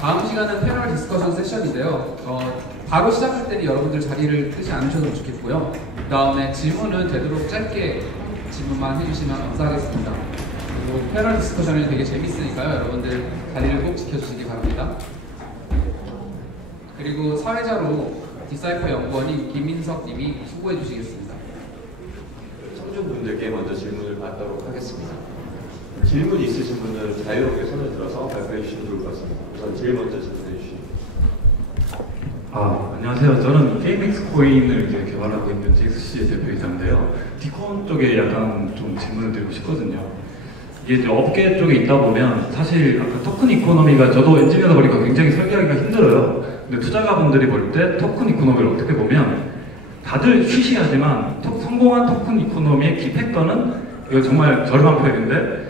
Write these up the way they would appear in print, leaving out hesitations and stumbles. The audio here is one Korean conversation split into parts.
다음 시간은 패널 디스커션 세션인데요. 바로 시작할 때는 여러분들 자리를 뜨지 않으셔도 좋겠고요. 그 다음에 질문은 되도록 짧게 질문만 해주시면 감사하겠습니다. 그리고 패널 디스커션이 되게 재밌으니까요. 여러분들 자리를 꼭 지켜주시기 바랍니다. 그리고 사회자로 디사이퍼 연구원인 김민석 님이 수고해 주시겠습니다. 청중분들께 먼저 질문을 받도록 하겠습니다. 질문 있으신 분들은 자유롭게 손을 들어서 발표해 주시면 좋을 것 같습니다. 우선 제일 먼저 질문해 주시죠. 안녕하세요. 저는 게임엑스 코인을 이제 개발하고 있는 GXC의 대표이사인데요. 디콘 쪽에 약간 좀 질문을 드리고 싶거든요. 이게 이제 업계 쪽에 있다 보면 사실 아까 토큰 이코노미가 저도 엔지니어다 보니까 굉장히 설계하기가 힘들어요. 근데 투자가분들이 볼 때 토큰 이코노미를 어떻게 보면 다들 쉬쉬하지만 성공한 토큰 이코노미의 키팩터는 이거 정말 저렴한 표현인데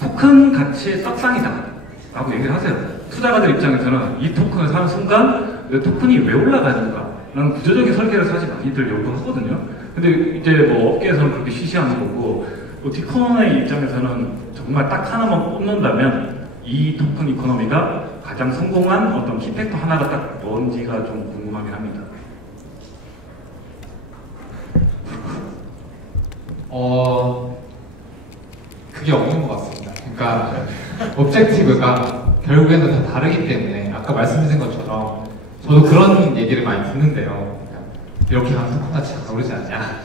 토큰 가치의 떡상이다 라고 얘기를 하세요. 투자가들 입장에서는 이 토큰을 사는 순간 이 토큰이 왜 올라가는가 라는 구조적인 설계를 사실 많이들 요구하거든요. 근데 이제 뭐 업계에서는 그렇게 쉬쉬하는 거고 디콘의 입장에서는 정말 딱 하나만 꼽는다면 이 토큰 이코노미가 가장 성공한 어떤 키팩터 하나가 딱 뭔지가 좀 궁금하긴 합니다. 그게 없는 것 같습니다. 그러니까 오브젝티브가 결국에는 다 다르기 때문에 아까 말씀드린 것처럼 저도 그런 얘기를 많이 듣는데요. 그러니까 이렇게 가면 토큰같이 잘 오르지 않냐.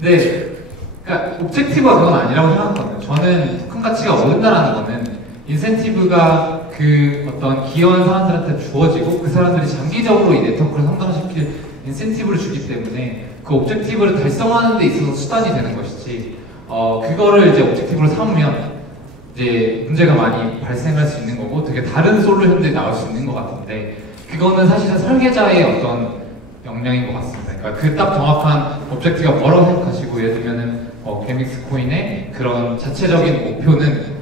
근데 그러니까 오브젝티브가 그건 아니라고 생각하거든요. 저는 토큰 가치가 오른다라는 거는 인센티브가 그 어떤 기여한 사람들한테 주어지고 그 사람들이 장기적으로 이 네트워크를 성장시킬 인센티브를 주기 때문에 그 오브젝티브를 달성하는 데 있어서 수단이 되는 것이지 그거를 이제 오브젝티브로 삼으면 이제 문제가 많이 발생할 수 있는 거고 되게 다른 솔루션들이 나올 수 있는 것 같은데 그거는 사실은 설계자의 어떤 역량인 것 같습니다. 그러니까 그 딱 정확한 오브젝티브가 뭐라고 생각하시고 예를 들면은 게임엑스 코인의 그런 자체적인 목표는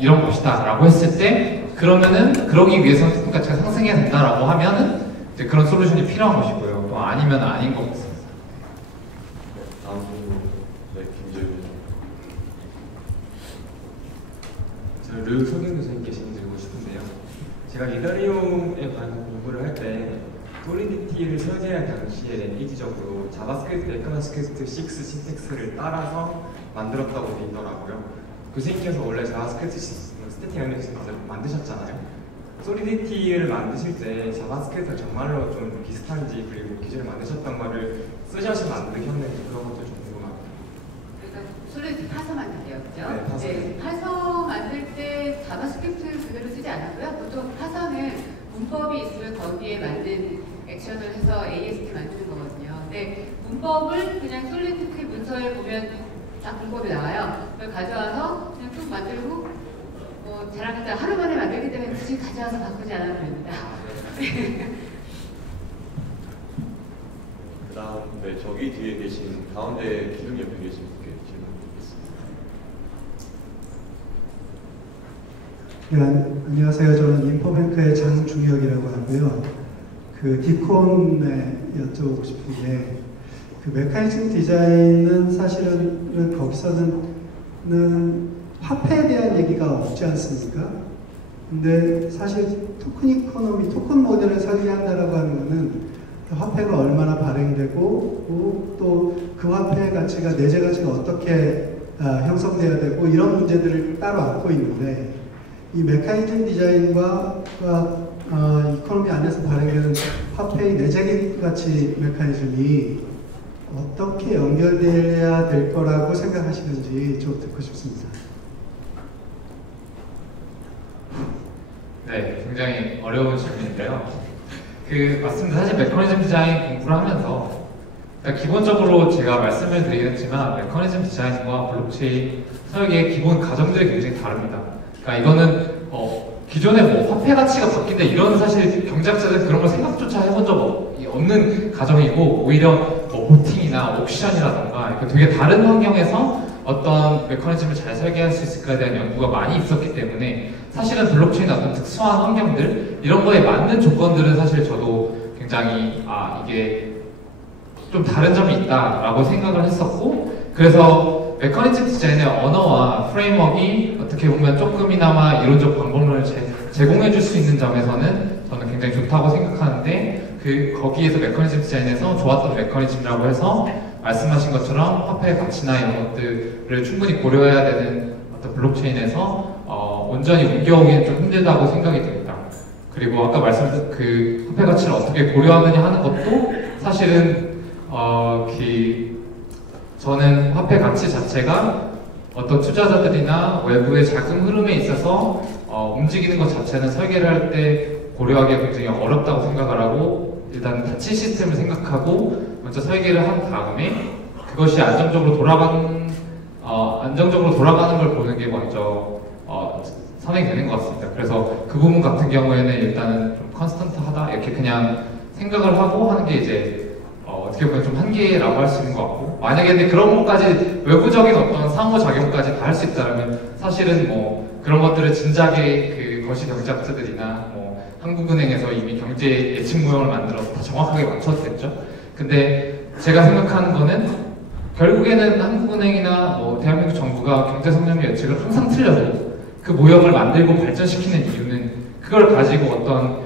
이런 것이다 라고 했을 때 그러면은 그러기 위해서는 토큰 가치가 상승해야 된다라고 하면은 이제 그런 솔루션이 필요한 것이고요. 또 아니면 아닌 것 같습니다. 다음 질문, 김재훈. 저 르소경 교수님께 질문드리고 싶은데요. 제가 이더리움에 관한 공부를 할 때 솔리디티를 설계할 당시에 랭귀지적으로 자바스크립트, 에크마스크립트 6 신텍스를 따라서 만들었다고 돼 있더라고요. 교수님께서 원래 자바스크립트 스태틱 랭귀지 만드셨잖아요. 솔리디티를 만드실 때 자바스크립트가 정말로 좀 비슷한지 그리고 기존에 만드셨던 거를 쓰셔서 만드셨는지 그런 것도 좀 궁금합니다. 그러니까 솔리디티 파서 만들게요, 그죠? 네, 파서. 네, 파서 만들 때 자바스크립트 그대로 쓰지 않았고요. 보통 파서는 문법이 있으면 거기에 맞는 액션을 해서 AST 만드는 거거든요. 근데 문법을 그냥 솔리디티 문서에 보면 딱 문법이 나와요. 그걸 가져와서 그냥 뚝 만들고 잘하겠다. 하루 만에 만들기 때문에 굳이 가져와서 바꾸지 않아도 됩니다. 그 다음, 네, 저기 뒤에 계신 가운데 기둥 옆에 계신 분께 질문 드리겠습니다. 네, 안녕하세요. 저는 인포뱅크의 장중혁이라고 하고요. 그 디콘에 여쭤보고 싶은 게 그 메커니즘 디자인은 사실은 거기서는 화폐에 대한 얘기가 없지 않습니까? 근데 사실 토큰 이코노미, 토큰 모델을 설계한다라고 하는 거는 화폐가 얼마나 발행되고 또 그 화폐의 가치가 내재 가치가 어떻게 형성돼야 되고 이런 문제들을 따로 안고 있는데 이 메커니즘 디자인과 이코노미 안에서 발행되는 화폐의 내재 가치 메커니즘이 어떻게 연결돼야 될 거라고 생각하시는지 좀 듣고 싶습니다. 네, 굉장히 어려운 질문인데요. 맞습니다. 사실 메커니즘 디자인 공부를 하면서 기본적으로 제가 말씀을 드리긴 했지만 메커니즘 디자인과 블록체인 설계의 기본 가정들이 굉장히 다릅니다. 그러니까 이거는 기존에 화폐 가치가 바뀐다 이런 사실 경제학자들 그런 걸 생각조차 해본 적 없는 가정이고 오히려 보팅이나 옵션이라던가 되게 다른 환경에서 어떤 메커니즘을 잘 설계할 수 있을까에 대한 연구가 많이 있었기 때문에 사실은 블록체인의 어떤 특수한 환경들 이런 거에 맞는 조건들은 사실 저도 굉장히 이게 좀 다른 점이 있다라고 생각을 했었고 그래서 메커니즘 디자인의 언어와 프레임워크가 어떻게 보면 조금이나마 이론적 방법론을 제공해줄 수 있는 점에서는 저는 굉장히 좋다고 생각하는데 거기에서 메커니즘 디자인에서 좋았던 메커니즘이라고 해서 말씀하신 것처럼 화폐의 가치나 이런 것들을 충분히 고려해야 되는 어떤 블록체인에서 온전히 옮겨오기는 좀 힘들다고 생각이 됩니다. 그리고 아까 말씀드린 그 화폐 가치를 어떻게 고려하느냐 하는 것도 사실은 저는 화폐 가치 자체가 어떤 투자자들이나 외부의 자금 흐름에 있어서 움직이는 것 자체는 설계를 할 때 고려하기가 굉장히 어렵다고 생각을 하고 일단 가치 시스템을 생각하고 먼저 설계를 한 다음에 그것이 안정적으로 돌아가는 걸 보는 게 먼저 선행이 되는 것 같습니다. 그래서 그 부분 같은 경우에는 일단은 좀 컨스턴트하다 이렇게 그냥 생각을 하고 하는 게 이제 어떻게 보면 좀 한계라고 할 수 있는 것 같고 만약에 근데 그런 것까지 외부적인 어떤 상호작용까지 다 할 수 있다면 사실은 뭐 그런 것들을 진작에 그 거시경제학자들이나 뭐 한국은행에서 이미 경제 예측 모형을 만들어서 다 정확하게 맞췄겠죠. 근데 제가 생각하는 거는 결국에는 한국은행이나 뭐 대한민국 정부가 경제 성장률 예측을 항상 틀려도 그 모형을 만들고 발전시키는 이유는 그걸 가지고 어떤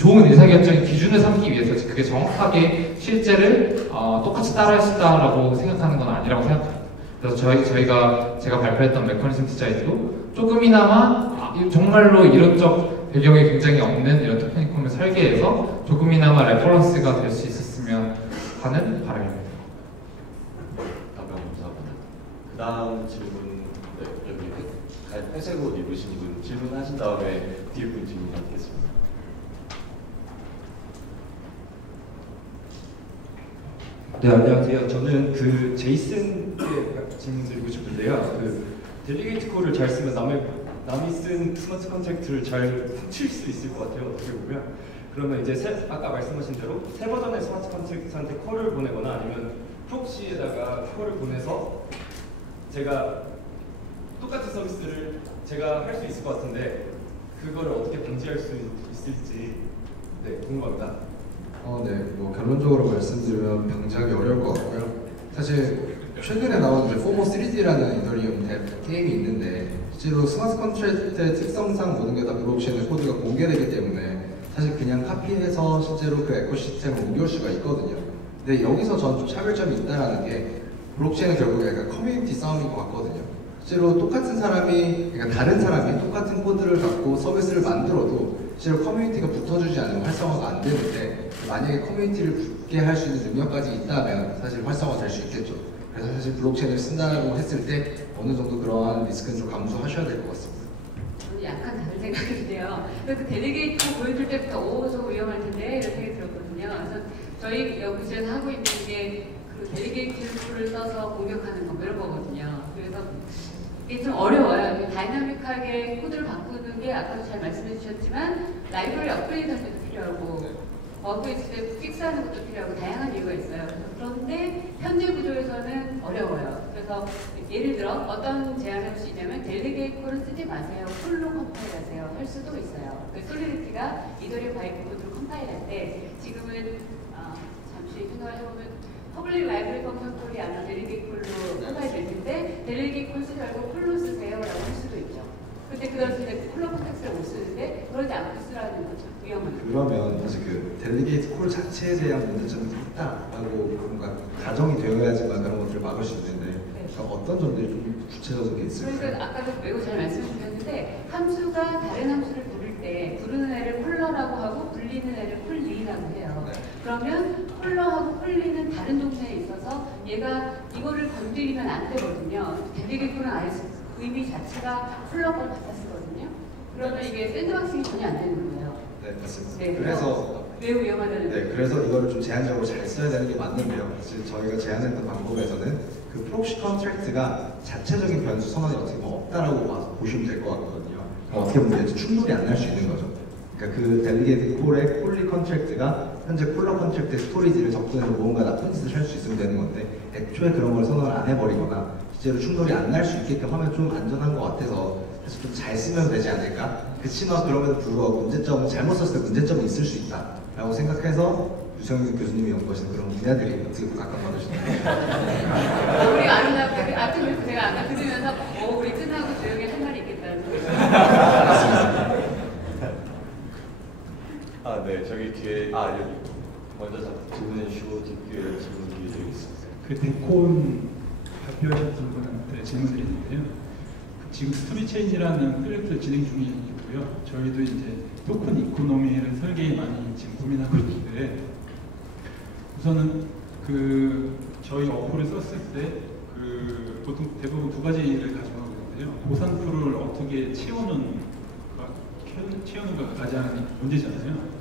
좋은 의사결정의 기준을 삼기 위해서 그게 정확하게 실제를 똑같이 따라할 수 있다라고 생각하는 건 아니라고 생각합니다. 그래서 제가 발표했던 메커니즘 디자인도 조금이나마 정말로 이론적 배경이 굉장히 없는 이런 테크니컬을 설계해서 조금이나마 레퍼런스가 될 수 있었으면 하는 바람입니다. 답변 감사합니다. 그 다음 질문, 네, 여기 회색 옷 입으신 분 질문하신 다음에 뒤에 분 질문 받겠습니다. 네, 안녕하세요. 저는 그 제이슨께 질문 드리고 싶은데요. 그 델리게이트 콜을 잘 쓰면 남이 쓴 스마트 컨트랙트를 잘 훔칠 수 있을 것 같아요. 어떻게 보면. 그러면 이제 아까 말씀하신 대로 새 버전의 스마트 컨트랙트한테 콜을 보내거나 아니면 프록시에다가 콜을 보내서 제가 똑같은 서비스를 제가 할 수 있을 것 같은데 그거를 어떻게 방지할 수 있을지 궁금합니다. 네, 뭐 결론적으로 말씀드리면 방지하기 어려울 것 같고요. 사실 최근에 나온 이제 포모 3D라는 이더리움 게임이 있는데 실제로 스마트 컨트랙트의 특성상 모든 게 다 블록체인의 코드가 공개되기 때문에 사실 그냥 카피해서 실제로 그 에코시스템을 옮겨올 수가 있거든요. 근데 여기서 저는 좀 차별점이 있다라는 게 블록체인은 결국에 약간 커뮤니티 싸움인 것 같거든요. 실제로 똑같은 사람이, 그러니까 다른 사람이 똑같은 코드를 갖고 서비스를 만들어도 실제로 커뮤니티가 붙어주지 않으면 활성화가 안 되는데 만약에 커뮤니티를 붙게 할 수 있는 능력까지 있다면 사실 활성화 될 수 있겠죠. 그래서 사실 블록체인을 쓴다고 했을 때 어느 정도 그러한 리스크는 좀 감수하셔야 될 것 같습니다. 저는 약간 다른 생각인데요. 그래서 델리게이트 보여줄 때부터 저거 위험할 텐데 이런 생각이 들었거든요. 그래서 저희 연구실에서 하고 있는 게 그 델리게이트를 써서 공격하는 거 이런 거거든요. 그래서 이게 좀 어려워요. 다이나믹하게 코드를 바꾸는 게 아까도 잘 말씀해 주셨지만 라이브러리 업그레이드 할 때도 필요하고 버그 있을 때 픽스하는 것도 필요하고 다양한 이유가 있어요. 그런데 현재 구조에서는 어려워요. 그래서 예를 들어 어떤 제안을 할 수 있냐면 델리게이트 콜을 쓰지 마세요. 풀로 컴파일하세요. 할 수도 있어요. 솔리디티가 이더리움 바이브 코드를 컴파일할 때 지금은 잠시 생각을 해보면 퍼블릭 라이브러리 펑션 콜이 아마 델리게이트 콜로 컴파일 될 텐데 델리게이트 콜 쓰지 말고 풀로 쓰세요 라고 할 수도 있죠. 근데 그것을 콜러 콘텍스트를 못 쓰는데 그러지 않고 쓰라는 거죠. 위험한. 그러면 사실 그 델리게이트 콜 자체에 대한 문제점이 있다라고 뭔가 가정이 되어야지만 그런 것들을 막을 수 있는데 그러니까 어떤 점들이 좀 구체적인 게 있을까요? 그러니까 아까도 매우 잘 말씀해 주셨는데 함수가 다른 함수를 부를 때 부르는 애를 콜러라고 하고 불리는 애를 콜리라고 해요. 그러면 콜러하고 콜리는 다른 동네에 있어서 얘가 이거를 건드리면 안 되거든요. 델리게이트 콜은 아예 의미 자체가 콜러걸 갖다 쓰거든요. 그러면 이게 샌드박싱이 전혀 안 되는 거예요. 네, 맞습니다. 네, 그래서 매우 위험하다는 네, 그래서 이거를 좀 제한적으로 잘 써야 되는 게 맞는데요. 사실 저희가 제안했던 방법에서는 그 프록시 컨트랙트가 자체적인 변수 선언이 어떻게 보면 없다라고 보시면 될 것 같거든요. 어떻게 보면 이제 충돌이 안 날 수 있는 거죠. 그러니까 그 델리게이트 콜의 콜리 컨트랙트가 현재 콜러 컨트랙트의 스토리지를 접근해서 뭔가 나쁜 짓을 할 수 있으면 되는 건데 애초에 그런 걸 선언을 안 해버리거나 실제로 충돌이 안 날 수 있게끔 하면 좀 안전한 것 같아서 그래서 좀 잘 쓰면 되지 않을까? 그치만 그럼에도 불구하고 문제점은 잘못 썼을 때 문제점이 있을 수 있다라고 생각해서 유성윤 교수님이 연구하신 그런 분야들이 어떻게 각광받으시나요? 우리 아름답게 그래서 제가 아까 들으면서 우리 끝나고 조용히 할 말이 있겠다는 생각이 네, 저기 뒤에 여기 먼저 질문해 주시고 뒤에 질문 드리겠습니다. 그 데콘 발표하셨던 분한테 질문드리는데요. 지금 스토리체인이라는 프로젝트 진행 중이고요. 저희도 이제 토큰 이코노미를 설계에 많이 지금 고민하고 있는데, 우선은 저희 어플을 썼을 때 보통 대부분 두 가지를 가져가고 있는데요. 보상표를 어떻게 채우는가 가장 문제잖아요.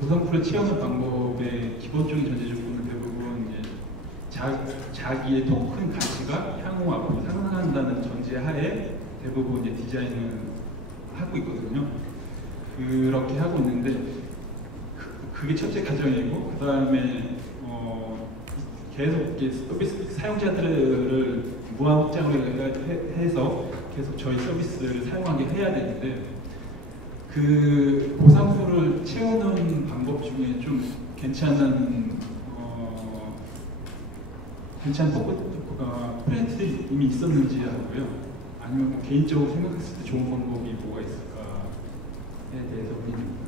보상표를 채우는 방법의 기본적인 전제 조건은 대부분 이제 자기의 토큰 가치가 향후 앞으로 상승한다는 전제하에 대부분 이제 디자인을 하고 있거든요. 그렇게 하고 있는데 그게 첫째 과정이고, 그 다음에 계속 서비스 사용자들을 무한 확장을 해서 계속 저희 서비스를 사용하게 해야 되는데, 그 보상표를 채우는 방법 중에 좀 괜찮은 프로젝트들이 이미 있었는지 하고요. 아니면 뭐 개인적으로 생각했을 때 좋은 방법이 뭐가 있을까에 대해서 고민입니다.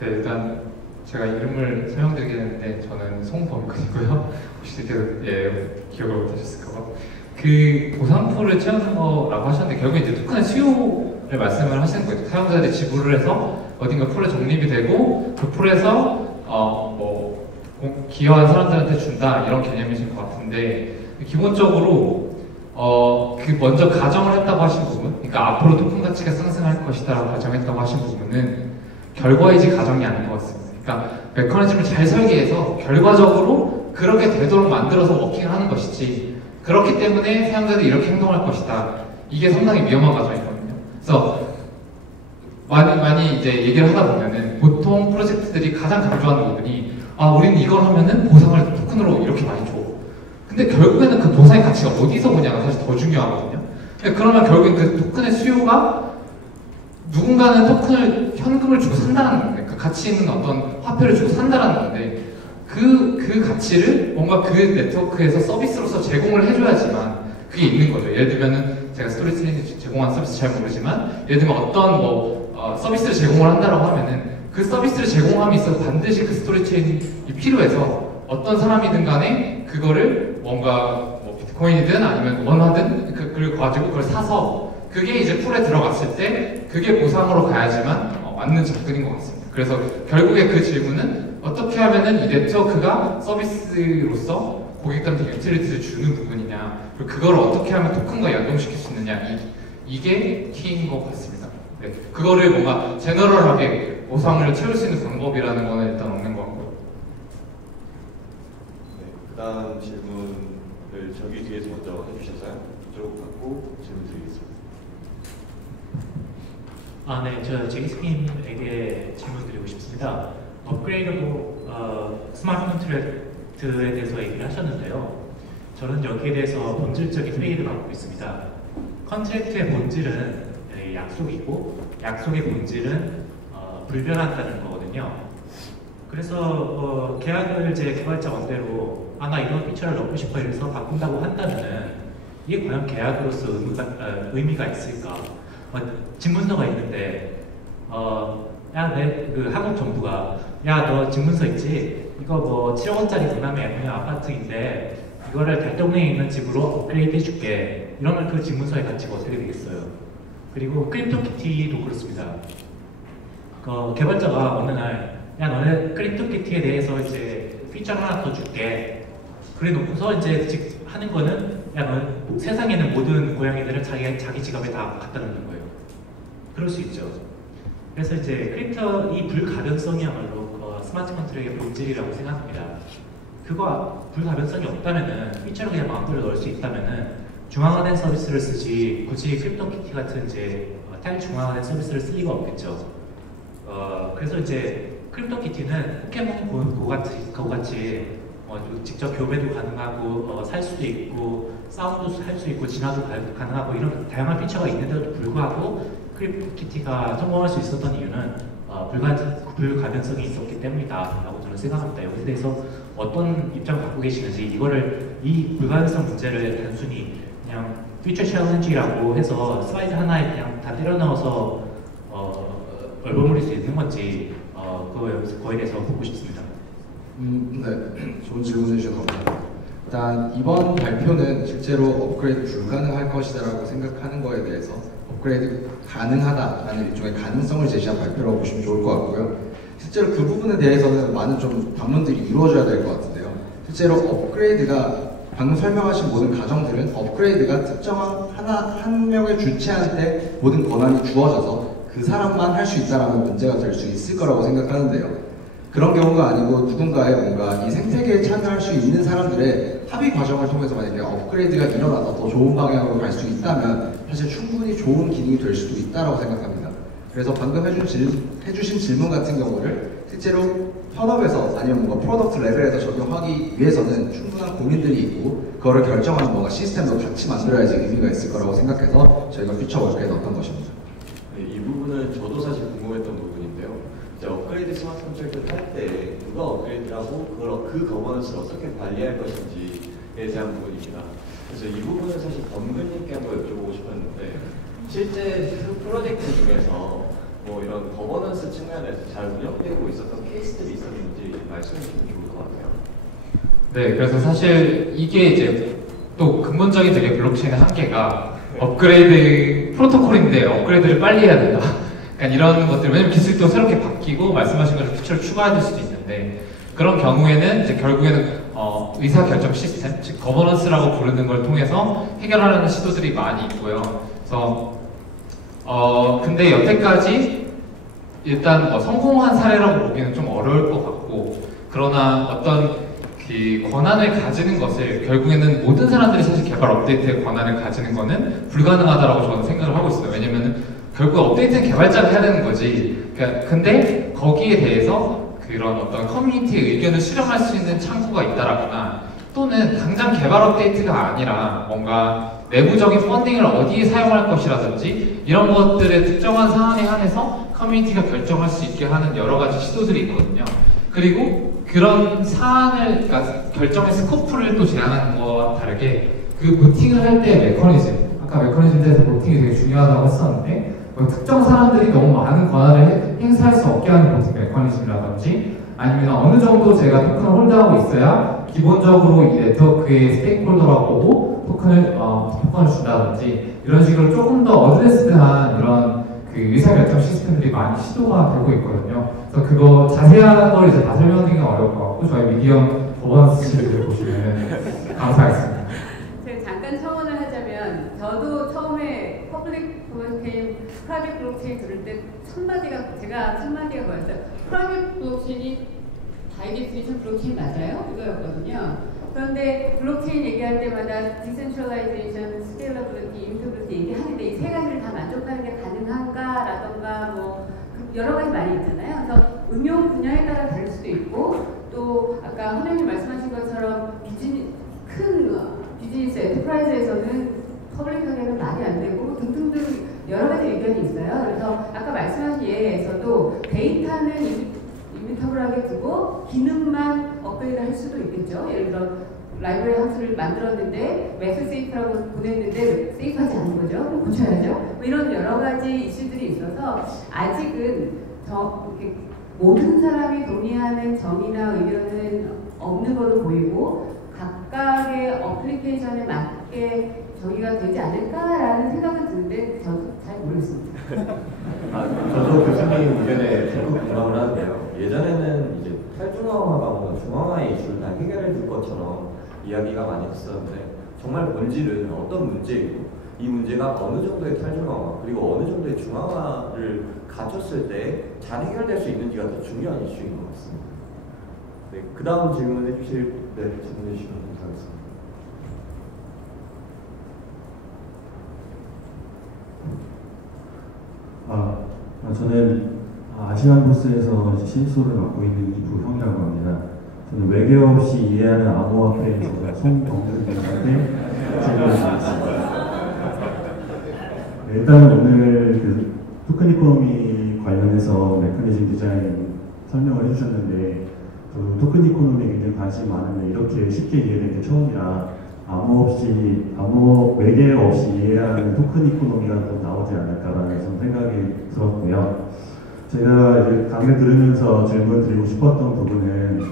네, 일단 제가 이름을 설명드리겠는데 저는 송범근이고요. 혹시 기억을 못하셨을까봐. 그 보상표를 채우는 거라고 하셨는데 결국에 이제 토큰의 수요를 말씀을 하시는 거예요. 사용자들이 지불을 해서 어딘가 풀에 적립이 되고 그 풀에서 기여한 사람들한테 준다 이런 개념이신 것 같은데, 기본적으로 먼저 가정을 했다고 하신 부분, 그러니까 앞으로 토큰 가치가 상승할 것이다라고 가정했다고 하신 부분은 결과이지 가정이 아닌 것 같습니다. 그러니까 메커니즘을 잘 설계해서 결과적으로 그렇게 되도록 만들어서 워킹하는 것이지, 그렇기 때문에 사용자들이 이렇게 행동할 것이다, 이게 상당히 위험한 과정이거든요. 그래서 많이 이제 얘기를 하다 보면은 보통 프로젝트들이 가장 강조하는 부분이 우리는 이걸 하면은 보상을 토큰으로 이렇게 많이 줘. 근데 결국에는 그 보상의 가치가 어디서 오냐가 사실 더 중요하거든요. 그러면 결국엔 그 토큰의 수요가 누군가는 토큰을 현금을 주고 산다는 건데, 그 가치 있는 어떤 화폐를 주고 산다는 건데, 그 가치를 뭔가 그 네트워크에서 서비스로서 제공을 해줘야지만 그게 있는 거죠. 예를 들면은 제가 스토리체인이 제공한 서비스 잘 모르지만, 예를 들면 어떤 서비스를 제공을 한다라고 하면은 그 서비스를 제공함에 있어서 반드시 그 스토리체인이 필요해서 어떤 사람이든 간에 그거를 뭔가 비트코인이든 아니면 원화든 그걸 가지고 그걸 사서 그게 이제 풀에 들어갔을 때 그게 보상으로 가야지만 맞는 접근인 것 같습니다. 그래서 결국에 그 질문은 어떻게 하면은 이 네트워크가 서비스로서 고객들한테 유틸리티를 주는 부분이냐, 그리고 그걸 어떻게 하면 토큰과 연동시킬 수 있느냐, 이게 키인 것 같습니다. 네, 그거를 뭔가 제너럴하게 보상을 채울 수 있는 방법이라는 거는 일단 없는 것 같고요. 네, 그 다음 질문을 저기 뒤에서 먼저 해주셔서요. 이쪽 갖고 질문 드리겠습니다. 네, 저 제이스킴에게 질문 드리고 싶습니다. 업그레이드able 스마트 컨트랙트에 대해서 얘기를 하셨는데요. 저는 여기에 대해서 본질적인 회의를 갖고 있습니다. 컨트랙트의 본질은 약속이고, 약속의 본질은 불변한다는 거거든요. 그래서 계약을 이제 개발자 원대로 나 이런 피처를 넣고 싶어 해서 바꾼다고 한다면은 이게 과연 계약으로서 의미가 있을까? 집문서가 있는데 그 한국 정부가 너 집문서 있지? 이거 뭐 7억 원짜리 강남에 그냥 아파트인데 이거를 달동네에 있는 집으로 업그레이드 해줄게. 이러면 그 집문서의 가치가 어떻게 되겠어요? 그리고 크립토키티도 그렇습니다. 개발자가 어느 날 너네 크립토키티에 대해서 이제 피처 하나 더 줄게. 그래 놓고서 이제 하는 거는 너는 세상에 있는 모든 고양이들을 자기 지갑에 다 갖다 놓는 거예요. 그럴 수 있죠. 그래서 이제 이 불가변성이야말로 스마트 컨트랙의 본질이라고 생각합니다. 그거 불가변성이 없다면은 피처를 그냥 마음대로 넣을 수 있다면은 중앙화된 서비스를 쓰지 굳이 크립토키티 같은 이제 탈중앙화된 서비스를 쓸 리가 없겠죠. 그래서 이제 크립토키티는 포켓몬 고 같이 직접 교배도 가능하고 살 수도 있고 싸움도 할 수 있고 진화도 가능하고 이런 다양한 피처가 있는데도 불구하고 크립토키티가 성공할 수 있었던 이유는 불가변성이 있었기 때문이다라고 저는 생각합니다. 여기에 대해서 어떤 입장 갖고 계시는지, 이 불가변성 문제를 단순히 그냥 피처 챌린지라고 해서 슬라이드 하나에 그냥 다 때려 넣어서 얼버무릴 수 있는 건지 그거에 대해서 듣고 싶습니다. 네, 좋은 질문 해주셔서 감사합니다. 일단 이번 발표는 실제로 업그레이드 불가능할 것이다라고 생각하는 거에 대해서 업그레이드 가능하다라는 일종의 가능성을 제시한 발표라고 보시면 좋을 것 같고요. 실제로 그 부분에 대해서는 많은 좀 담론들이 이루어져야 될 것 같은데요. 실제로 업그레이드가 방금 설명하신 모든 가정들은 업그레이드가 특정한 한 명의 주체한테 모든 권한이 주어져서 그 사람만 할 수 있다라는 문제가 될 수 있을 거라고 생각하는데요. 그런 경우가 아니고 누군가의 뭔가 이 생태계에 참여할 수 있는 사람들의 합의 과정을 통해서 만약에 업그레이드가 일어나서 더 좋은 방향으로 갈 수 있다면 사실 충분히 좋은 기능이 될 수도 있다고 생각합니다. 그래서 방금 해주신 질문 같은 경우를 실제로 현업에서 아니면 뭔가 프로덕트 레벨에서 적용하기 위해서는 충분한 고민들이 있고 그거를 결정하는 뭔가 시스템도 같이 만들어야지 의미가 있을 거라고 생각해서 저희가 퓨처 월크에 넣었던 것입니다. 네, 이 부분은 저도 사실 궁금했던 부분인데요. 이제 업그레이드 스마트 컨트랙트를 할 때 누가 업그레이드하고 그 거버넌스를 어떻게 관리할 것인지에 대한 부분입니다. 그래서 이 부분은 사실 범근님께 한번 여쭤보고 싶었는데 실제 프로젝트 중에서 뭐 이런 거버넌스 측면에서 잘 운영되고 있었던 케이스들이 있었는지 말씀해 주시면 좋을 것 같아요. 네, 그래서 사실 이게 이제 또 근본적인 되게 블록체인의 한계가 업그레이드 프로토콜인데 업그레이드를 빨리 해야 된다. 약간 이런 것들, 왜냐면 기술도 새롭게 바뀌고 말씀하신 것처럼 피처를 추가해야 될 수도 있는데 그런 경우에는 이제 결국에는 의사결정 시스템, 즉 거버넌스라고 부르는 걸 통해서 해결하려는 시도들이 많이 있고요. 그래서 근데 여태까지 일단 성공한 사례라고 보기는 좀 어려울 것 같고 그러나 어떤 그 권한을 가지는 것을 결국에는 모든 사람들이 사실 개발 업데이트의 권한을 가지는 거는 불가능하다라고 저는 생각을 하고 있어요. 왜냐면 결국 업데이트는 개발자가 해야 되는 거지. 그러니까 근데 거기에 대해서 그런 어떤 커뮤니티의 의견을 수렴할 수 있는 창구가 있다라거나 또는 당장 개발 업데이트가 아니라 뭔가 내부적인 펀딩을 어디에 사용할 것이라든지 이런 것들의 특정한 사안에 한해서 커뮤니티가 결정할 수 있게 하는 여러 가지 시도들이 있거든요. 그리고 그런 사안을, 그러니까 결정의 스코프를 또 제한하는 것과 다르게 그 보팅을 할 때의 메커니즘, 아까 메커니즘에 대해서 보팅이 되게 중요하다고 했었는데 특정 사람들이 너무 많은 권한을 행사할 수 없게 하는 보팅 메커니즘이라든지 아니면 어느 정도 제가 토큰을 홀드하고 있어야 기본적으로 이 네트워크의 스테이크홀더라고 보고 토큰을 준다든지 이런 식으로 조금 더 어드레스드한 이런 그 의사결정 시스템들이 많이 시도가 되고 있거든요. 그래서 그거 자세한 걸 이제 다 설명드리기가 어려울 것 같고 저희 미디엄 버번스를 보시면 감사하겠습니다. 제가 잠깐 첨언을 하자면 저도 처음에 퍼블릭 블록체인, 프라이빗 블록체인 들을 때 제가 첫 마디가 뭐였어요? 프라이빗 블록체인이 바이 데피니션 블록체인 맞아요? 이거였거든요. 그런데 블록체인 얘기할 때마다 디센트럴라이제이션, 스케일러블리티, 이뮤터블리티 얘기하는데 이 세 가지를 다 만족하는 게 가능한가라던가 뭐 여러 가지 많이 있잖아요. 그래서 응용 분야에 따라 다를 수도 있고 또 아까 화면님 말씀하신 것처럼 큰 비즈니스 엔터프라이즈에서는 퍼블릭하게는 말이 안 되고 등등등 여러 가지 의견이 있어요. 그래서 아까 말씀하신 예에서도 데이터는 이뮤터블하게 두고 기능만 업그레이드 할 수도 있겠죠. 예를 들어 라이브러리 함수를 만들었는데 맥스 세이프라고 보냈는데 세이프하지 않은 거죠. 그럼 고쳐야죠. 뭐 이런 여러 가지 이슈들이 있어서 아직은 이렇게 모든 사람이 동의하는 정의나 의견은 없는 걸로 보이고 각각의 어플리케이션에 맞게 정의가 되지 않을까라는 생각은 드는데 저도 잘 모르겠습니다. 저도 교수님 의견에 적극 공감을 하는데요. 예전에는 이제 탈중앙화가 뭔가 중앙화의 이슈를 다 해결해 줄 것처럼 이야기가 많이 있었는데 정말 본질은 어떤 문제이고 이 문제가 어느 정도의 탈중앙화 그리고 어느 정도의 중앙화를 갖췄을 때 잘 해결될 수 있는지가 더 중요한 이슈인 것 같습니다. 네, 그 다음 질문해 주시면 감사하겠습니다. 저는 아시안보스에서 신소를 맡고 있는 이부형이라고 합니다. 저는 외계 없이 이해하는 암호화 프레임에서 송경준님한테 질문을 드리겠습니다. 일단 오늘 그 토큰 이코노미 관련해서 메커니즘 디자인 설명을 해주셨는데 저도 토큰 이코노미에 굉장히 관심이 많은데 이렇게 쉽게 이해된 게 처음이라 외계 없이 이해하는 토큰 이코노미가 또 나오지 않을까라는 생각이 들었고요. 제가 이제 강의를 들으면서 질문 드리고 싶었던 부분은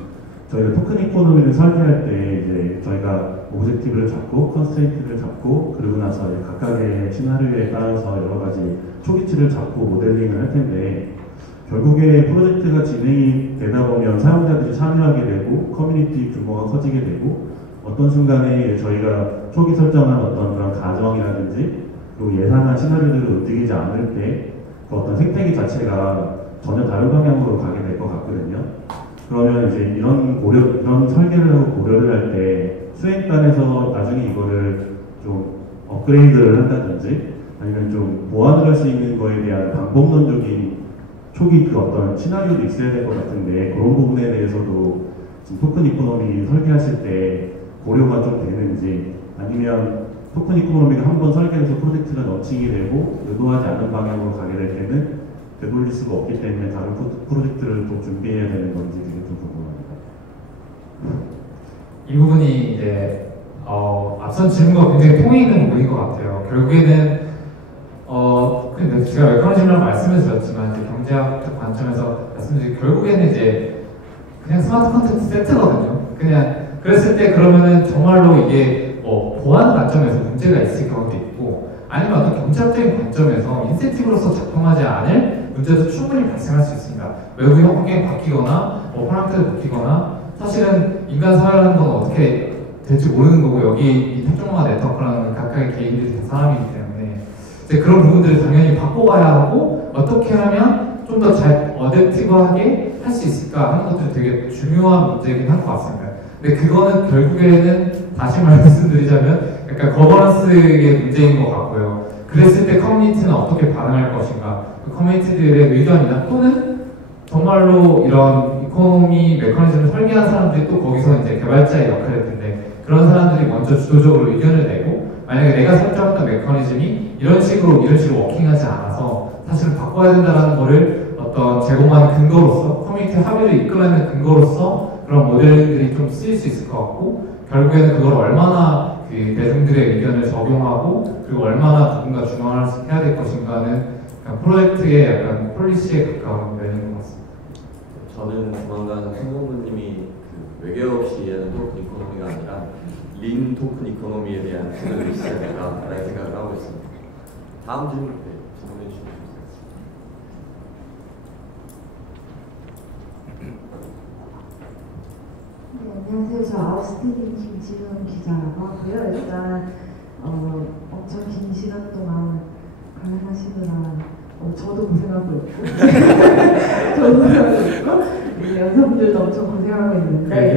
저희가 토큰 이코노미를 설계할 때 이제 저희가 오브젝티브를 잡고 컨스트레인트를 잡고 그러고 나서 이제 각각의 시나리오에 따라서 여러 가지 초기치를 잡고 모델링을 할 텐데 결국에 프로젝트가 진행이 되다 보면 사용자들이 참여하게 되고 커뮤니티 규모가 커지게 되고 어떤 순간에 저희가 초기 설정한 어떤 그런 가정이라든지 그리고 예상한 시나리오들을 움직이지 않을 때 그 어떤 생태계 자체가 전혀 다른 방향으로 가게 될 것 같거든요. 그러면 이제 이런 설계를 하고 고려를 할 때 수행단에서 나중에 이거를 좀 업그레이드를 한다든지 아니면 좀 보완을 할 수 있는 거에 대한 방법론적인 초기 그 어떤 시나리오도 있어야 될 것 같은데 그런 부분에 대해서도 지금 토큰 이코노미 설계하실 때 고려가 좀 되는지 아니면 토큰 이코노미가 한번 설계해서 프로젝트가 런칭이 되고 의도하지 않은 방향으로 가게 될 때는 되돌릴 수가 없기 때문에 다른 프로젝트를 또 준비해야 되는 건지 그게 좀 궁금합니다. 이 부분이 이제 앞선 질문과 굉장히 통해 있는 부분인 것 같아요. 결국에는 근데 제가 메커니즘이라고 말씀을 드렸지만 이제 경제학적 관점에서 말씀드린 결국에는 이제 그냥 스마트 컨텐츠 세트거든요. 그냥 그랬을 때 그러면은 정말로 이게 보안 관점에서 문제가 있을 경우도 있고 아니면 어떤 경제학적인 관점에서 인센티브로서 작동하지 않을 문제도 충분히 발생할 수 있습니다. 외부 환경이 바뀌거나 파라미터가 바뀌거나 사실은 인간 사회라는 건 어떻게 될지 모르는 거고 여기 이 특정화 네트워크라는 각각의 개인들이 다 사람이기 때문에 이제 그런 부분들을 당연히 바꿔가야 하고 어떻게 하면 좀 더 잘 어댑티브하게 할 수 있을까 하는 것들이 되게 중요한 문제이긴 할 것 같습니다. 근데 그거는 결국에는 다시 말씀드리자면 약간 거버넌스의 문제인 것 같고요. 그랬을 때 커뮤니티는 어떻게 반응할 것인가 그 커뮤니티들의 의견이나 또는 정말로 이런 이코노미 메커니즘을 설계한 사람들이 또 거기서 이제 개발자의 역할일 텐데 그런 사람들이 먼저 주도적으로 의견을 내고 만약에 내가 설정했던 메커니즘이 이런 식으로 워킹하지 않아서 사실은 바꿔야 된다는 거를 어떤 제공하는 근거로서 커뮤니티 합의를 이끌어내는 근거로서 그런 모델들이 좀 쓰일 수 있을 것 같고 결국에는 그걸 얼마나 그 대중들의 의견을 적용하고 그리고 얼마나 누군가 중앙화해야 될 것인가는 프로젝트의 약간 폴리시에 가까운 면인 것 같습니다. 저는 조만간 성공부님이 그 외교 없이 이해하는 토큰 이코노미가 아니라 린 토큰 이코노미에 대한 주제를 있어야 된다라는 생각을 하고 있습니다. 다음 질문 질문해 주시면 안녕하세요. 저 아웃스테딩 김지훈 기자라고 하고요. 일단 엄청 긴 시간 동안 관람하시느라 저도 고생하고 있고 저도 고생하고 있고 연사분들도 엄청 고생하고 있는데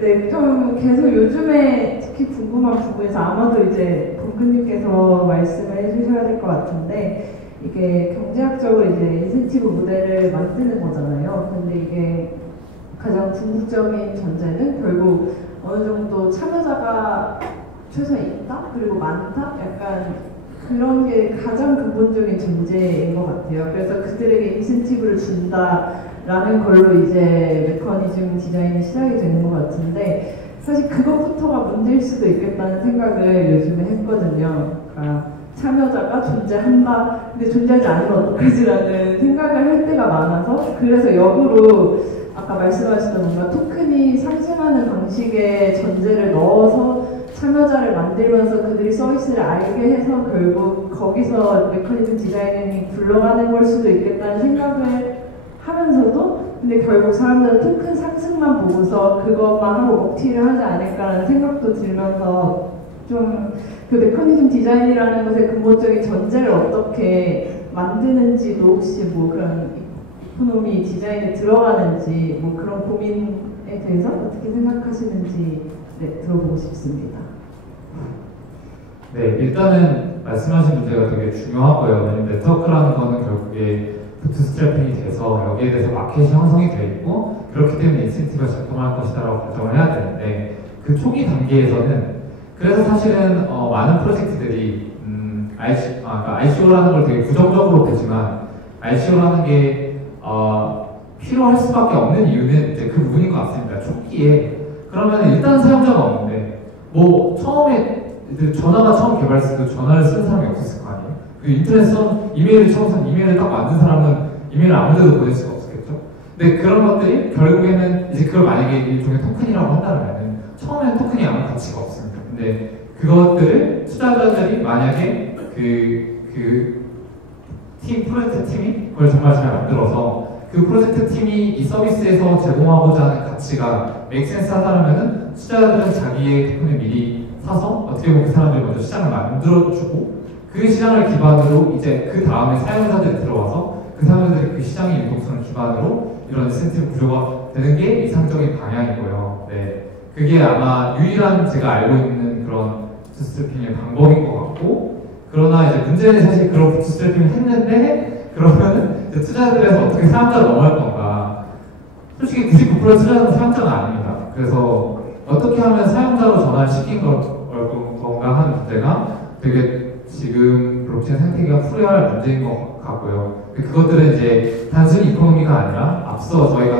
네, 좀 계속 요즘에 특히 궁금한 부분에서 아마도 이제 본근님께서 말씀을 해주셔야 될 것 같은데 이게 경제학적으로 이제 인센티브 모델을 만드는 거잖아요. 근데 이게 가장 궁극적인 전제는 결국 어느 정도 참여자가 최소한 있다? 그리고 많다? 약간 그런 게 가장 근본적인 전제인 것 같아요. 그래서 그들에게 인센티브를 준다라는 걸로 이제 메커니즘 디자인이 시작이 되는 것 같은데 사실 그것부터가 문제일 수도 있겠다는 생각을 요즘에 했거든요. 그러니까 참여자가 존재한다. 근데 존재하지 않으면 어떡하지라는 생각을 할 때가 많아서 그래서 역으로 아까 말씀하셨던 뭔가 토큰이 상승하는 방식의 전제를 넣어서 참여자를 만들면서 그들이 서비스를 알게 해서 결국 거기서 메커니즘 디자이닝이 굴러가는 걸 수도 있겠다는 생각을 하면서도 근데 결국 사람들은 토큰 상승만 보고서 그것만 하고 먹튀를 하지 않을까라는 생각도 들면서 좀 그 메커니즘 디자인이라는 것의 근본적인 전제를 어떻게 만드는지도 혹시 뭐 그런 이코노미 디자인에 들어가는지 뭐 그런 고민에 대해서 어떻게 생각하시는지 네, 들어보고 싶습니다. 네, 일단은 말씀하신 문제가 되게 중요하고요. 왜냐면 네트워크라는 거는 결국에 부트스트래핑이 돼서 여기에 대해서 마켓이 형성이 돼 있고 그렇기 때문에 인센티브가 작동할 것이다라고 가정을 해야 되는데 그 초기 단계에서는 그래서 사실은 많은 프로젝트들이 ICO라는 걸 되게 부정적으로 보지만 ICO라는 게 필요할 수밖에 없는 이유는 이제 그 부분인 것 같습니다. 초기에 그러면 일단 사용자가 없는데 뭐 처음에 전화가 처음 개발했을 때 전화를 쓴 사람이 없었을 거 아니에요. 그 인터넷 이메일을 처음 이메일을 딱 만든 사람은 이메일을 아무데도 보낼 수가 없었겠죠. 근데 그런 것들이 결국에는 이제 그걸 만약에 일종의 토큰이라고 한다면은 처음에는 토큰이 아무 가치가 없습니다. 근데 그것들을 투자자들이 만약에 팀 프로젝트 팀이 그걸 정말 잘 만들어서 그 프로젝트 팀이 이 서비스에서 제공하고자 하는 가치가 메이크센스 하다면은 투자자들은 자기의 토큰을 미리 사서 어떻게 보면 그 사람들이 먼저 시장을 만들어주고 그 시장을 기반으로 이제 그 다음에 사용자들이 들어와서 그 사용자들이 그 시장의 유동성을 기반으로 이런 인센티브 구조가 되는 게 이상적인 방향이고요. 네, 그게 아마 유일한 제가 알고 있는 그런 부트스트래핑의 방법인 것 같고, 그러나 이제 문제는 사실 그런 부트스트래핑을 했는데 그러면은 이제 투자자들에서 어떻게 사용자로 넘어갈 건가? 솔직히 99% 투자자는 사용자는 아닙니다. 그래서 어떻게 하면 사용자로 전환시킨 건가 하는 문제가 되게 지금 블록체인 생태계가 풀어야 할 문제인 것 같고요. 그것들은 이제 단순히 이코노미가 아니라 앞서 저희가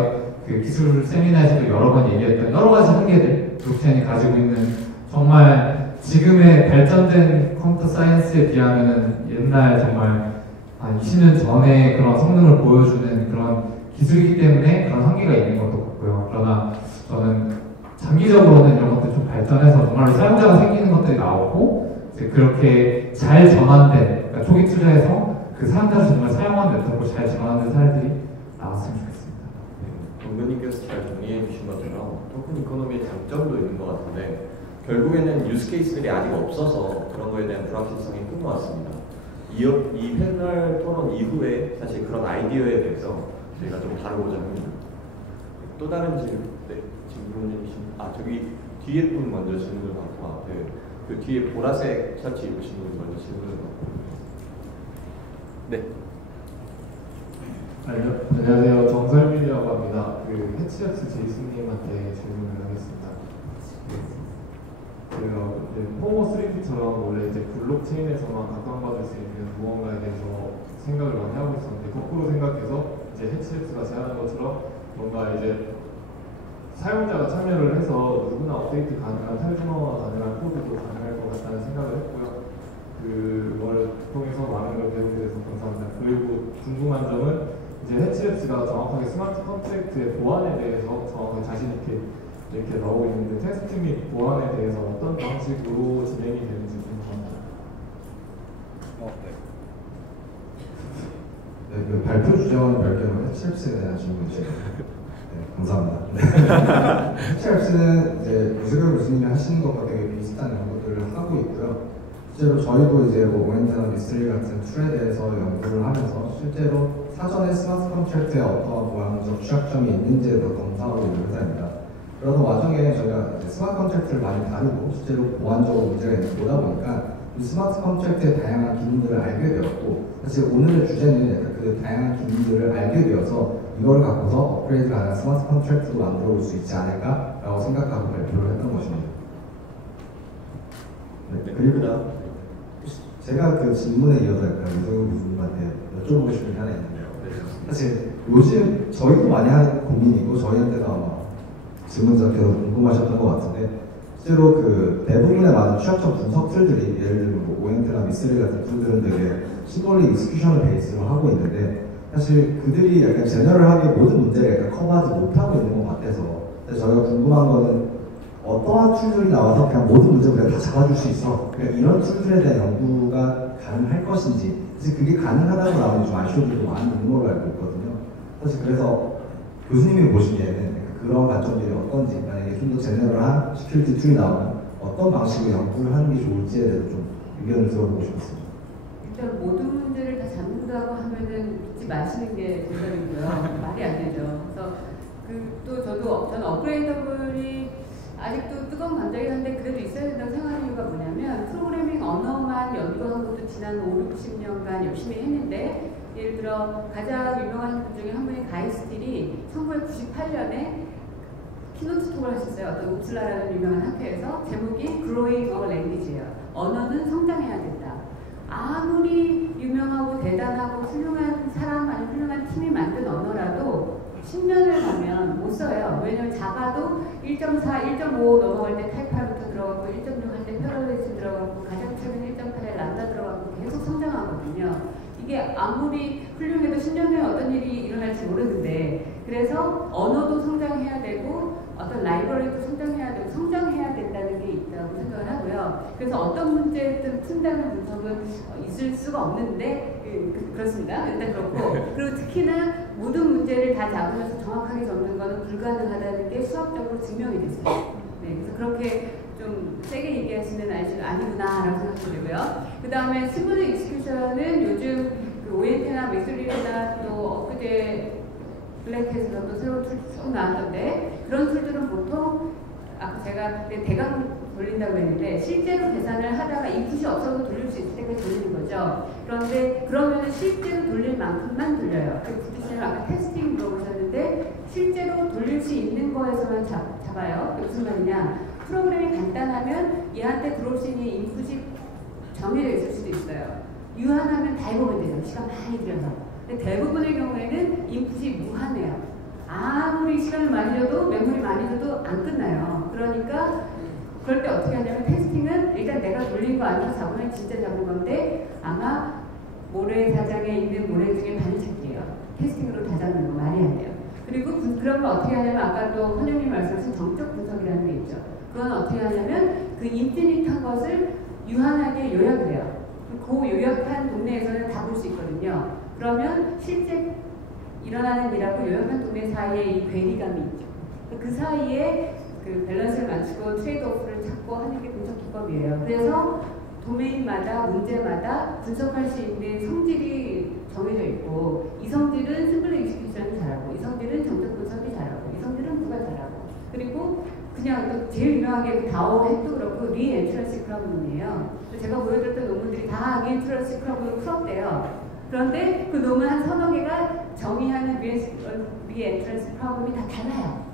그 기술 세미나에서도 여러 번 얘기했던 여러 가지 한계들, 블록체인이 가지고 있는 정말 지금의 발전된 컴퓨터 사이언스에 비하면은 옛날 정말 한 20년 전에 그런 성능을 보여주는 그런 기술이기 때문에 그런 한계가 있는 것도 같고요. 그러나 저는 장기적으로는 이런 것들 좀 발전해서 정말로 사용자가 생기는 것들이 나오고 이제 그렇게 잘 전환된, 그러니까 초기 투자에서 그 사용자를 정말 사용하는 네트워크로 잘 전환된 사례들이 나왔으면 좋겠습니다. 동근님께서 잘 정리해 주신 것처럼 토큰 이코노미의 장점도 있는 것 같은데 결국에는 유스 케이스들이 아직 없어서 그런 거에 대한 불확실성이 큰 것 같습니다. 이 패널 토론 이후에 사실 그런 아이디어에 대해서 저희가 좀 다루고자 합니다. 또 다른 질문이신, 저기 뒤에 분 먼저 질문을 받고 그 뒤에 보라색 셔츠 입으신 분 먼저 질문을 받고. 네. 안녕하세요. 정설민이라고 합니다. 그 해치역스 제이슨님한테 질문을 하겠습니다. 포모 3D처럼 원래 이제 블록체인에서만 각광받을 수 있는 무언가에 대해서 생각을 많이 하고 있었는데 거꾸로 생각해서 이제 해치역스가 제안한 것처럼 뭔가 이제 사용자가 참여를 해서 누구나 업데이트 가능한 탈중화가 가능한 코드도 가능할 것 같다는 생각을 했고요. 그걸 통해서 많은 걸 배우게 돼서 감사합니다. 그리고 궁금한 점은 이제 해치랩스가 정확하게 스마트 컨트랙트의 보안에 대해서 정확하게 자신 있게 이렇게 나오고 있는데 테스트 및 보안에 대해서 어떤 방식으로 진행이 되는지 궁금합니다. 네, 그 발표 주제와는 별개로 해치랩스에 대한 질문이죠. 네, 감사합니다. 해치랩스는 이제 유승열 교수님이 하시는 것과 되게 비슷한 연구들을 하고 있고요. 실제로 저희도 이제 오엔트나 미스트리 같은 툴에 대해서 연구를 하면서 실제로 사전에 스마트 컨트랙트에 어떠한 보안적 취약점이 있는지를 검사하고 있는 회사입니다. 그러던 와중에 저희가 이제 스마트 컨트랙트를 많이 다루고 실제로 보안적으로 문제가 있는 보다 보니까 이 스마트 컨트랙트의 다양한 기능들을 알게 되었고, 사실 오늘의 주제는 약간 그 다양한 기능들을 알게 되어서 이걸 갖고서 업그레이드 가능한 스마트 컨트랙트로 만들어 볼 수 있지 않을까라고 생각하고 발표를 했던 것입니다. 네, 그리고 제가 그 질문에 이어서 약간 유성훈 교수님한테 여쭤보고 싶은 게 하나 있는데요. 사실 요즘 저희도 많이 하는 고민이고 저희한테도 아마 질문자께서 궁금하셨던 것 같은데, 실제로 그 대부분의 많은 취약점 분석 툴들이 예를 들면 뭐 오엔트나 미스리 같은 툴들은 되게 심볼릭 익스큐션을 베이스로 하고 있는데 사실 그들이 약간 제너럴하게 모든 문제를 약간 커버하지 못하고 있는 것 같아서 저희가 궁금한 거는 어떠한 툴들이 나와서 그냥 모든 문제를 우리가 다 잡아줄 수 있어, 그냥 이런 툴들에 대한 연구가 가능할 것인지, 사실 그게 가능하다고 나오는 좀 아쉬움들도 많이 있는 걸로 알고 있거든요. 사실 그래서 교수님이 보시기에는 그런 관점들이 어떤지, 만약에 좀 더 제너럴한 시큐리티 툴이 나오면 어떤 방식으로 연구를 하는 게 좋을지에 대해서 좀 의견을 들어보고 싶었습니다. 일단 모든 문제를 다 잡는다고 하면은 믿지 마시는 게 정답이고요. 말이 안 되죠. 그래서 저는 업그레이더블이 아직도 뜨거운 감정이긴 한데 그래도 있어야 된다고 생각하는 이유가 뭐냐면, 프로그래밍 언어만 연구한 것도 지난 5, 60년간 열심히 했는데, 예를 들어 가장 유명한 분 중에 한 분이 가이 스틸이 1998년에 키노트 톡을 하셨어요. 어떤 옵슬라라는 유명한 학회에서. 제목이 Growing a Language예요. 언어는 성장해야 된다. 아무리 유명하고 대단하고 훌륭한 사람, 아니면 훌륭한 팀이 만든 언어라도 10년을 가면 못 써요. 왜냐면 자바도 1.4, 1.5 넘어갈 때 타이파부터 들어가고 1.6 할 때 패러디스 들어가고 가장 최근 1.8에 람다 들어가고 계속 성장하거든요. 이게 아무리 훌륭해도 10년 후에 어떤 일이 일어날지 모르는데, 그래서 언어도 성장해야 되고 어떤 라이브러리도 성장해야 되고 성장해야 된다는 게 있다고 생각을 하고요. 그래서 어떤 문제든 푼다는 분석은 있을 수가 없는데 그렇습니다. 일단 그렇고, 그리고 특히나 모든 문제를 다 잡으면서 정확하게 적는 것은 불가능하다는 게 수학적으로 증명이 됐어요. 네, 그래서 그렇게 좀 세게 얘기하시는 아니구나라고 생각이 되고요. 그 다음에 스무드 익스큐션은 요즘 그 오엔테나 맥슬리나 또 엊그제 블랙햇에서 또 새로운 툴 쭉 나왔던데, 그런 툴들은 보통 아까 제가 대강 돌린다고 했는데 실제로 계산을 하다가 인풋이 없어도 돌릴 수 있을 때까지 돌리는 거죠. 그런데 그러면 실제로 돌릴 만큼만 돌려요. 부티씨는 아까 테스팅 물어보셨는데 실제로 돌릴 수 있는 거에서만 잡아요. 그게 무슨 말이냐? 프로그램이 간단하면 얘한테 들어올 수 있는 인풋이 정해져 있을 수도 있어요. 유한하면 다 해보면 되죠. 시간 많이 들여서. 근데 대부분의 경우에는 인풋이 무한해요. 아무리 시간을 많이 줘도 메모리 많이 줘도 안 끝나요. 그러니까 그럴 때 어떻게 하냐면 테스팅은 일단 내가 돌린 거 아니고 잡으면 진짜 잡은 건데 아마 모래사장에 있는 모래 중에 반짝이에요. 테스팅으로 다 잡는 거 말이 안 돼요. 그리고 그런 거 어떻게 하냐면 아까 또 선생님이 말씀하신 정적 분석이라는 게 있죠. 그건 어떻게 하냐면 그 인피니트한 것을 유한하게 요약을 해요. 그 요약한 동네에서는 다 볼 수 있거든요. 그러면 실제 일어나는 일하고 요약한 동네 사이에 이 괴리감이 있죠. 그 사이에 그 밸런스를 맞추고 트레이드오프를 찾고 하는 게 분석 기법이에요. 그래서 도메인마다 문제마다 분석할 수 있는 성질이 정해져 있고, 이 성질은 심플 익스큐션이 잘하고, 이 성질은 정적 분석이 잘하고, 이 성질은 누가 잘하고, 그리고 그냥 제일 유명하게 다오 핵도 그렇고 리엔트런스 프로블럼이에요. 제가 보여드렸던 논문들이 다 리엔트런스 프로블럼을 풀었대요. 그런데 그 논문 한 서너 개가 정의하는 리엔트런스 프로블럼이 다 달라요.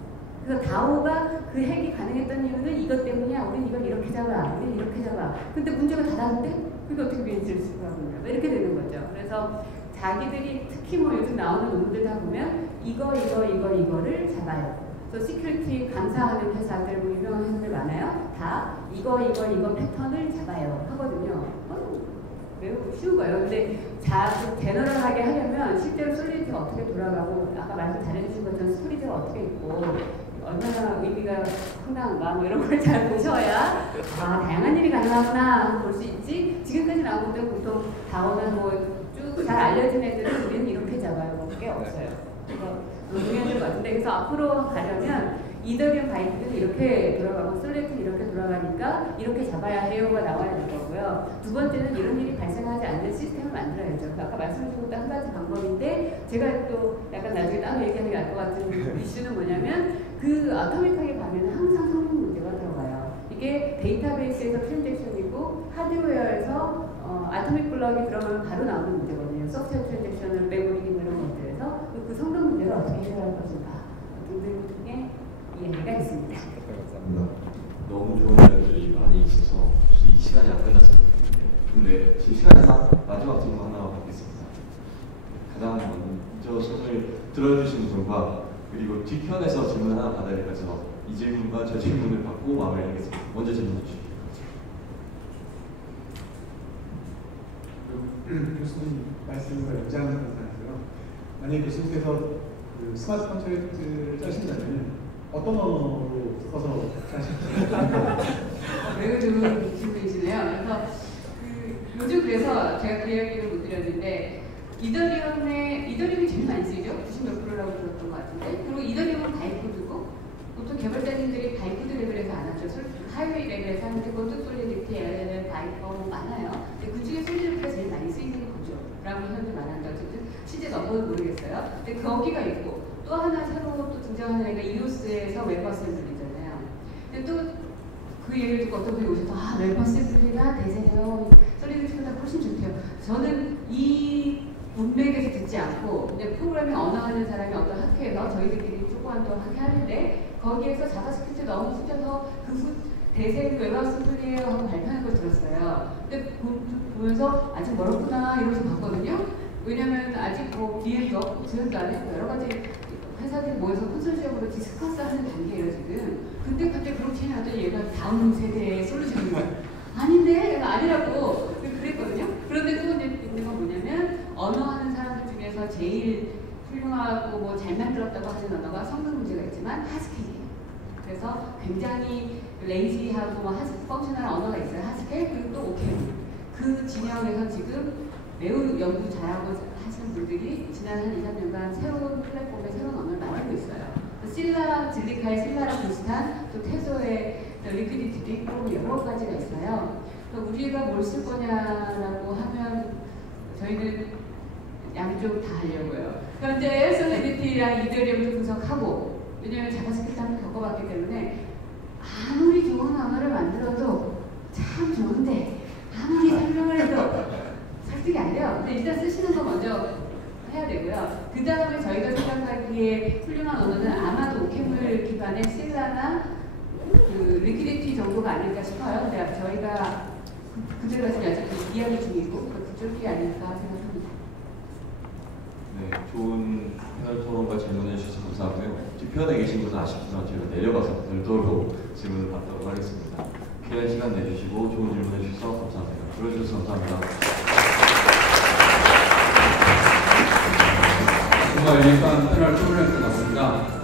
그래서 다오가 그 핵이 가능했던 이유는 이것 때문이야. 우린 이걸 이렇게 잡아. 우린 이렇게 잡아. 근데 문제가 다 다른데? 그게 어떻게 리엔트런스 프로블럼이야? 이렇게 되는 거죠. 그래서 자기들이 특히 뭐 요즘 나오는 논문들 다 보면 이거를 잡아요. 또 시큐리티 감사하는 회사들, 뭐 유명한 회사들 많아요. 다 이거 패턴을 잡아요 하거든요. 매우 쉬운 거예요. 근데 좀 제너럴하게 하려면 실제로 솔리드가 어떻게 돌아가고, 아까 말씀 잘해주신 것처럼 스토리지가 어떻게 있고 얼마나 의미가 상당한가 뭐 이런 걸 잘 보셔야 다양한 일이 가능하구나 볼 수 있지. 지금까지 나온 것들 보통 다오나 뭐 쭉 잘 알려진 애들은 우리는 이렇게 잡아요. 뭐 그게 없어요. 중요한 것 같은데, 그래서 앞으로 가려면 이더리움 바이트는 이렇게 돌아가고 솔레트는 이렇게 돌아가니까 이렇게 잡아야 해요가 나와야 될 거고요. 두 번째는 이런 일이 발생하지 않는 시스템을 만들어야죠. 아까 말씀드린 것도 한 가지 방법인데, 제가 또 약간 나중에 따로 얘기하는 게 알 것 같은 이슈는 뭐냐면, 그 아토믹하게 가면 항상 성능 문제가 들어가요. 이게 데이터베이스에서 트랜잭션이고 하드웨어에서 아토믹 블럭이 들어가면 바로 나오는 문제거든요. 소프트웨어 트랜잭션을 메모리 이런 것들에서 그 성능 문제를 어떻게 해결할 것인가 등등의 이해가 있습니다. 감사합니다. 너무 좋은 이야기들이 많이 있어서 이 시간이 안 끝났어요. 근데 제 시간이 마지막 질문 하나 받겠습니다. 가장 먼저 손을 들어주신 분과 그리고 뒤편에서 질문 하나 받아야 돼서 이 질문과 저 질문을 받고 마무리하겠습니다. 먼저 질문 주시죠. 교수님 말씀과 연장하는 건데요. 만약에 교수님께서 그 스마트 컨트랙트를 짜신다면 어떤 언어로 써서 짜실까요? 매우 좋은 질문이시네요. 그래서 요즘 그래서 제가 그 이야기를 못 드렸는데, 이더리움이 제일 많이 쓰이죠. 90몇 프로라고 들었던 것 같은데, 그리고 이더리움은 바이코드고, 보통 개발자님들이 바이코드 레벨에서 안 하죠. 하이웨이 레벨에서 하는데, 그것도 솔리디티, LLM, 바이코 많아요. 근데 그 중에 솔리디티가 제일 많이 쓰이는 거죠. 라고 현재 말한다. 어쨌든 실제 넘버는 모르겠어요. 근데 거기가 있고, 또 하나 새로 또 등장하는 애가 이오스에서 웹어셈블리잖아요. 근데 또 그 얘기를 듣고 어떤 분이 오셔서 웹어셈블리가 대세요. 솔리디티보다 훨씬 좋대요. 저는 이 문맥에서 듣지 않고 이제 프로그래밍 언어 하는 사람이 어떤 학회에서 저희들끼리 조금 더 하게 하는데, 거기에서 자바스크립트 너무 쓰셔서 그 대세는 웹어셈블리예요 하고 발표하는 걸 들었어요. 근데 보면서 아직 멀었구나 이러면서 봤거든요. 왜냐면 아직 뭐 기회도 없고 지원도 안 했고 여러 가지 회사들이 모여서 컨소시엄으로 디스커스 하는 단계예요 지금. 근데 갑자기 그렇게 해놨더니 얘가 다음 세대의 솔루션인 거야. 아닌데? 아니라고 그랬거든요. 그런데 또 이제 언어하는 사람들 중에서 제일 훌륭하고 뭐 잘 만들었다고 하는 언어가 성능 문제가 있지만 하스켈이에요. 그래서 굉장히 레이지하고 뭐 펑셔널한 언어가 있어요. 하스켈 그리고 또 오케이. 그 진영에서 지금 매우 연구 잘하고 하시는 분들이 지난 한 2, 3년간 새로운 플랫폼에 새로운 언어를 만들고 있어요. 실라, 질리카의 실라랑 비슷한 또 테소의 리퀴디티도 있고 여러 가지가 있어요. 우리가 뭘 쓸 거냐라고 하면 저희는 양쪽 다 하려고요. 그런데 솔리디티랑 이더리움도 분석하고 왜냐하면 자바스크립트 한번 겪어봤기 때문에 아무리 좋은 언어를 만들어도 참 좋은데 아무리 설명을 해도 설득이 안 돼요. 근데 일단 쓰시는 거 먼저 해야 되고요. 그 다음에 저희가 생각하기에 훌륭한 언어는 아마도 오케물 기반의 실라나 그 리퀴디티 정도가 아닐까 싶어요. 근데 저희가 그쪽까지는 아직 이야기 중이고 그쪽이 아닐까 생각합니다. 네, 좋은 패널 토론과 질문해 주셔서 감사하고요. 투표대에 계신 분은 아쉽지만 저희가 내려가서 별도로 질문을 받도록 하겠습니다. 귀한 시간 내주시고 좋은 질문해 주셔서 감사합니다. 들어주셔서 감사합니다. 정말 유익한 패널 토론이었던 것 같습니다.